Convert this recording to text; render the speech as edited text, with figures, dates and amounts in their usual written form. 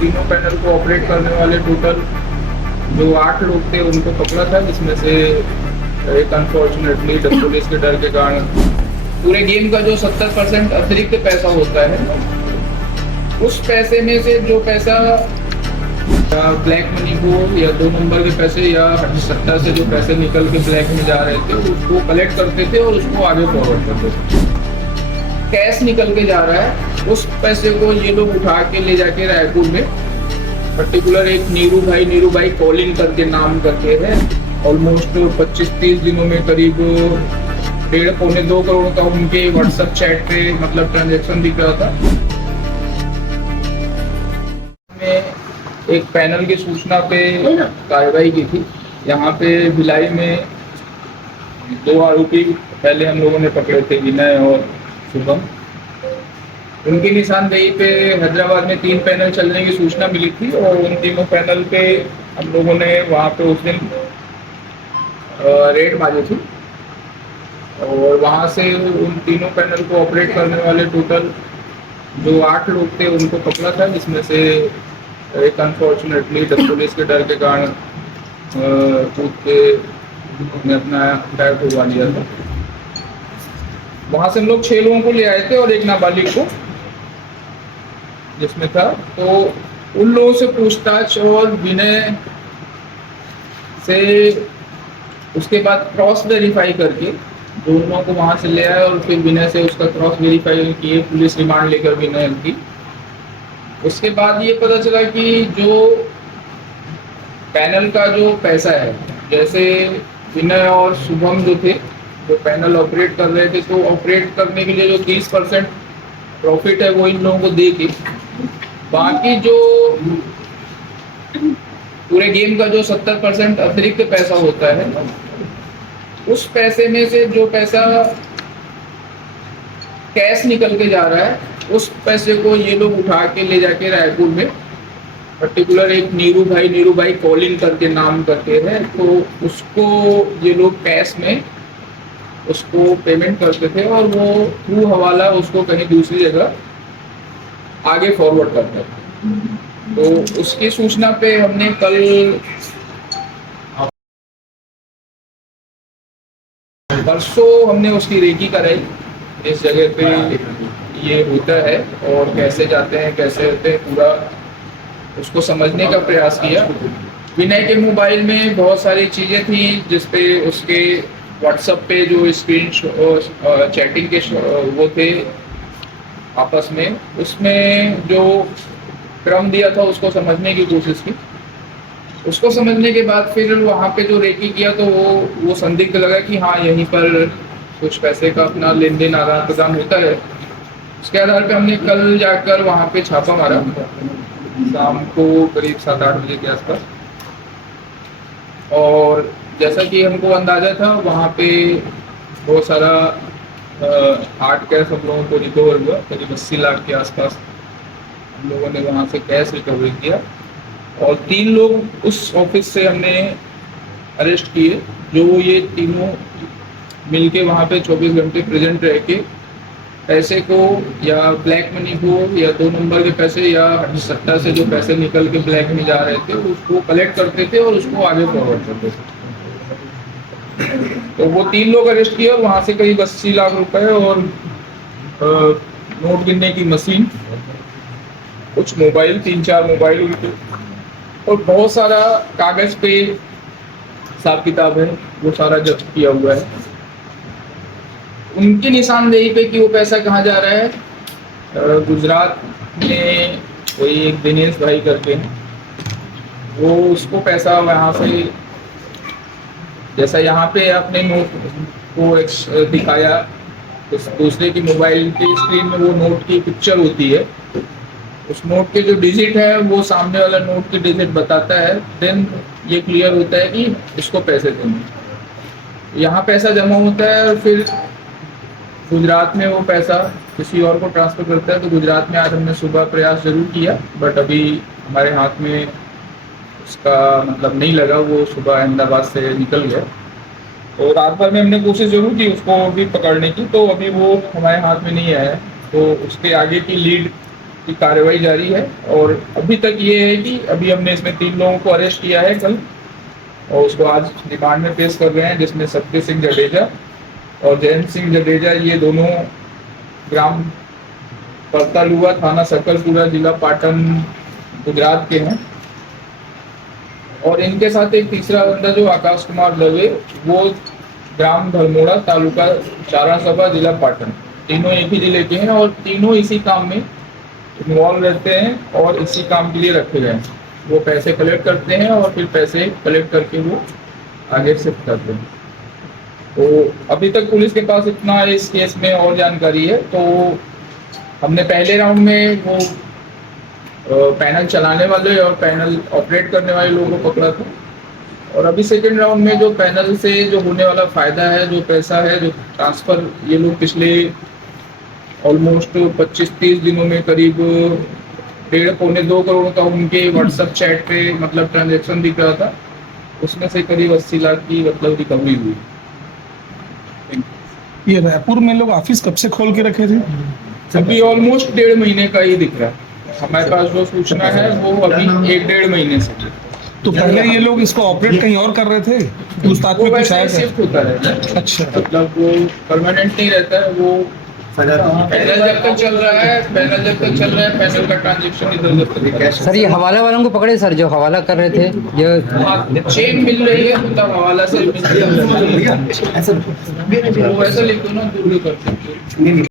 तीनों पैनल को ऑपरेट करने वाले टोटल जो 8 लोग थे उनको पकड़ा था, जिसमें से एक अनफॉर्चुनेटली पुलिस के डर के कारण पूरे गेम का जो 70% अतिरिक्त पैसा होता है, उस पैसे में से जो पैसा ब्लैक मनी को या 2 नंबर के पैसे या सट्टा से जो पैसे निकल के ब्लैक में जा रहे थे उसको कलेक्ट करते थे और उसको आगे फॉरवर्ड करते थे। कैश निकल के जा रहा है, उस पैसे को ये लोग उठा के ले जाके रायपुर में पर्टिकुलर एक नीरू भाई कॉलिंग करके नाम करके है, ऑलमोस्ट 25-30 दिनों में करीब 1.5-2 करोड़ का उनके व्हाट्सएप चैट पे मतलब ट्रांजेक्शन दिख रहा था। एक पैनल की सूचना पे कार्रवाई की थी। यहाँ पे भिलाई में 2 आरोपी पहले हम लोगों ने पकड़े थे, विनय और शुभम। उनकी निशानदेही पे हैदराबाद में 3 पैनल चलने की सूचना मिली थी और उन तीनों पैनल पे हम लोगों ने वहाँ पे उस दिन रेड मारी थी और वहाँ से उन तीनों पैनल को ऑपरेट करने वाले टोटल जो 8 लोग थे उनको पकड़ा था, जिसमें से एक अनफॉर्चुनेटली पुलिस के डर के कारण कूद के ने अपना बैग उगवा लिया था। वहाँ से हम लोग 6 लोगों को ले आए थे और एक नाबालिग को जिसमें था। तो उन लोगों से पूछताछ और विनय से उसके बाद क्रॉस वेरीफाई करके दोनों को वहाँ से ले आए और फिर विनय से उसका क्रॉस वेरीफाई किए, पुलिस रिमांड लेकर विनय की। उसके बाद ये पता चला कि जो पैनल का जो पैसा है, जैसे विनय और शुभम जो थे जो पैनल ऑपरेट कर रहे थे, तो ऑपरेट करने के लिए जो 30% प्रॉफिट है वो इन लोगों को दे के बाकी जो पूरे गेम का जो 70% अतिरिक्त पैसा होता है, उस पैसे में से जो पैसा कैश निकल के जा रहा है, उस पैसे को ये लोग उठा के ले जाके रायपुर में पर्टिकुलर एक नीरू भाई कॉलिंग करके नाम करके है, तो उसको ये लोग कैश में उसको पेमेंट करते थे और वो थ्रू हवाला उसको कहीं दूसरी जगह आगे फॉरवर्ड करते थे। तो उसकी सूचना पे हमने कल परसों हमने उसकी रेकी कराई, इस जगह पे ये होता है और कैसे जाते हैं कैसे होते हैं पूरा उसको समझने का प्रयास किया। विनय के मोबाइल में बहुत सारी चीज़ें थी जिसपे उसके व्हाट्सएप पे जो स्क्रीन चैटिंग के वो थे आपस में, उसमें जो क्रम दिया था उसको समझने की कोशिश की। उसको समझने के बाद फिर वहाँ पे जो रेकी किया तो वो संदिग्ध लगा कि हाँ यहीं पर कुछ पैसे का अपना लेन देन आदान प्रदान होता है। उसके आधार पे हमने कल जाकर वहाँ पे छापा मारा शाम को करीब 7-8 बजे के आसपास, और जैसा कि हमको अंदाजा था वहाँ पे बहुत सारा हार्ड कैश हम लोगों को रिकवर हुआ, करीब 80 लाख के आसपास हम लोगों ने वहाँ से कैश रिकवर किया। और 3 लोग उस ऑफिस से हमने अरेस्ट किए, जो ये तीनों मिलके वहाँ पे 24 घंटे प्रेजेंट रह के पैसे को या ब्लैक मनी को या 2 नंबर के पैसे या सट्टा से जो पैसे निकल के ब्लैक में जा रहे थे उसको कलेक्ट करते थे और उसको आगे फॉरवर्ड करते थे। तो वो 3 लोग अरेस्ट किए और वहाँ से करीब 80 लाख रुपए और नोट गिनने की मशीन, कुछ मोबाइल, 3-4 मोबाइल उनके, और बहुत सारा कागज पे हिसाब किताब है वो सारा जब्त किया हुआ है। उनकी निशानदेही पे कि वो पैसा कहाँ जा रहा है, गुजरात में कोई एक दिनेश भाई करके वो उसको पैसा वहाँ से, जैसा यहाँ पे आपने नोट को दिखाया, उस दूसरे की मोबाइल की स्क्रीन में वो नोट की पिक्चर होती है, उस नोट के जो डिजिट है वो सामने वाला नोट की डिजिट बताता है, देन ये क्लियर होता है कि इसको पैसे देंगे। यहाँ पैसा जमा होता है और फिर गुजरात में वो पैसा किसी और को ट्रांसफ़र करता है। तो गुजरात में आज हमने सुबह प्रयास जरूर किया, बट अभी हमारे हाथ में उसका मतलब नहीं लगा, वो सुबह अहमदाबाद से निकल गया। तो रात भर में हमने कोशिश जरूर की उसको भी पकड़ने की, तो अभी वो हमारे हाथ में नहीं आया। तो उसके आगे की लीड की कार्रवाई जारी है। और अभी तक ये है कि अभी हमने इसमें 3 लोगों को अरेस्ट किया है कल, और उसको आज रिमांड में पेश कर रहे हैं, जिसमें सत्य सिंह जडेजा और जयंत सिंह जडेजा, ये दोनों ग्राम परतालुआ, थाना सकलपुरा, जिला पाटन, गुजरात के हैं। और इनके साथ एक तीसरा बंदा जो आकाश कुमार दवे, वो ग्राम धर्मोड़ा, तालुका चारासभा, जिला पाटन, तीनों एक ही जिले के हैं और तीनों इसी काम में इन्वॉल्व रहते हैं और इसी काम के लिए रखे गए हैं। वो पैसे कलेक्ट करते हैं और फिर पैसे कलेक्ट करके वो आगे शिफ्ट करते हैं। तो अभी तक पुलिस के पास इतना इस केस में और जानकारी है। तो हमने पहले राउंड में वो पैनल चलाने वाले और पैनल ऑपरेट करने वाले लोगों को पकड़ा था, और अभी सेकेंड राउंड में जो पैनल से जो होने वाला फायदा है, जो पैसा है, जो ट्रांसफर, ये लोग पिछले ऑलमोस्ट 25-30 दिनों में करीब 1.5-2 करोड़ का उनके व्हाट्सएप चैट पे मतलब ट्रांजैक्शन दिख रहा था, उसमें से करीब 80 लाख की मतलब रिकवरी हुई। ये रायपुर में लोग ऑफिस कब से खोल के रखे थे? अभी ऑलमोस्ट 1.5 महीने का ही दिख रहा है। हमारे पास जो सूचना है वो अभी 1-1.5 महीने से। तो पहले ये लोग इसको ऑपरेट कहीं और कर रहे थे, पूछताछ में कुछ आया था? शिफ्ट होता रहता है। अच्छा, मतलब वो परमानेंट नहीं रहता है। वो पैनल जब तक चल रहा है, पैनल का ट्रांजेक्शन इधर उधर। सर ये हवाला वालों को पकड़े सर, जो हवाला कर रहे थे, ये चेन मिल रही है, मतलब हवाला से मिल रही है। वो ऐसा लिखो ना, दूर कर सकते हो।